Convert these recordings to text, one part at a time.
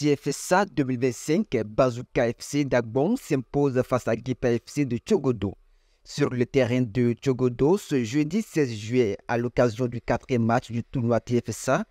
TFSA 2025, Bazooka FC d'Agbon s'impose face à Guépa FC de Tchogodo. Sur le terrain de Tchogodo, ce jeudi 16 juillet, à l'occasion du 4e match du tournoi TFSA,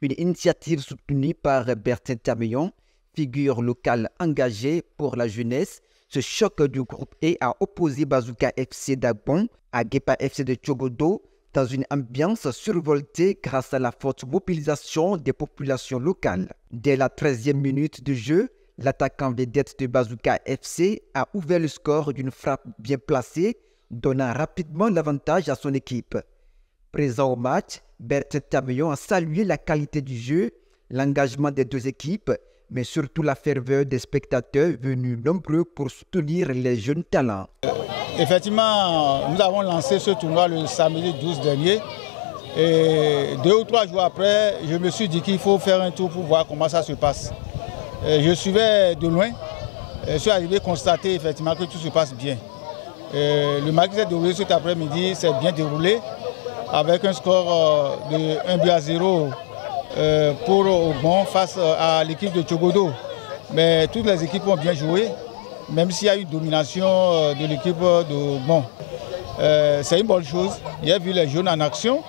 une initiative soutenue par Bertin Tameillon, figure locale engagée pour la jeunesse. Ce choc du groupe E a opposé Bazooka FC d'Agbon à Guépa FC de Tchogodo dans une ambiance survoltée grâce à la forte mobilisation des populations locales. Dès la 13e minute de jeu, l'attaquant vedette de Bazooka FC a ouvert le score d'une frappe bien placée, donnant rapidement l'avantage à son équipe. Présent au match, Bertin Tameillon a salué la qualité du jeu, l'engagement des deux équipes, mais surtout la ferveur des spectateurs venus nombreux pour soutenir les jeunes talents. Effectivement, nous avons lancé ce tournoi le samedi 12 dernier. Et 2 ou 3 jours après, je me suis dit qu'il faut faire un tour pour voir comment ça se passe. Je suivais de loin. Je suis arrivé à constater effectivement que tout se passe bien. Le match qui s'est déroulé cet après-midi s'est bien déroulé avec un score de 1-0 pour Ogbon face à l'équipe de Tchogodo. Mais toutes les équipes ont bien joué, même s'il y a eu une domination de l'équipe d'Ogbon. C'est une bonne chose. J'ai vu les jeunes en action,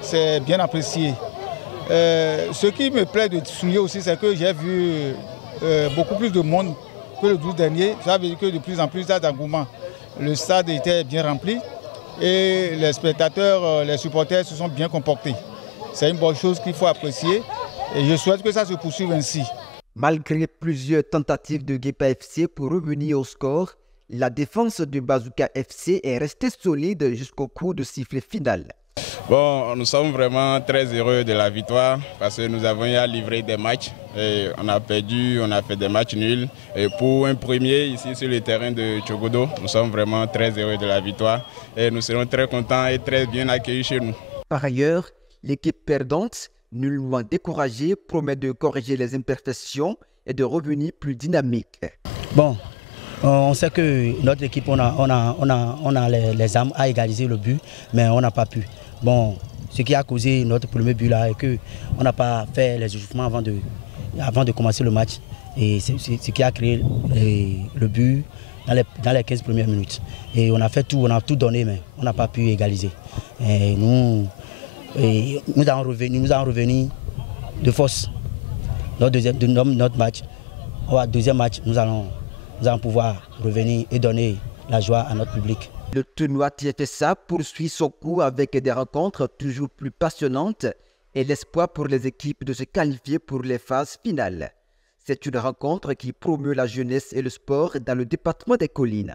c'est bien apprécié. Ce qui me plaît de souligner aussi, c'est que j'ai vu beaucoup plus de monde que le 12 dernier. Ça veut dire que de plus en plus d'engouement. Le stade était bien rempli et les spectateurs, les supporters se sont bien comportés. C'est une bonne chose qu'il faut apprécier et je souhaite que ça se poursuive ainsi. Malgré plusieurs tentatives de Guépa FC pour revenir au score, la défense de Bazooka FC est restée solide jusqu'au coup de sifflet final. Bon, nous sommes vraiment très heureux de la victoire parce que nous avons eu à livrer des matchs. Et on a perdu, on a fait des matchs nuls. Et pour un premier ici sur le terrain de Tchogodo, nous sommes vraiment très heureux de la victoire. Et nous serons très contents et très bien accueillis chez nous. Par ailleurs, l'équipe perdante, nullement découragée, promet de corriger les imperfections et de revenir plus dynamique. Bon, on sait que notre équipe, on a les armes à égaliser le but, mais on n'a pas pu. Bon, ce qui a causé notre premier but là est qu'on n'a pas fait les échauffements avant de commencer le match. Et c'est ce qui a créé le but dans les 15 premières minutes. Et on a fait tout, on a tout donné, mais on n'a pas pu égaliser. Et nous allons revenir de force. Notre match, au deuxième match, nous allons pouvoir revenir et donner la joie à notre public. Le tournoi TFSA poursuit son cours avec des rencontres toujours plus passionnantes et l'espoir pour les équipes de se qualifier pour les phases finales. C'est une rencontre qui promeut la jeunesse et le sport dans le département des Collines.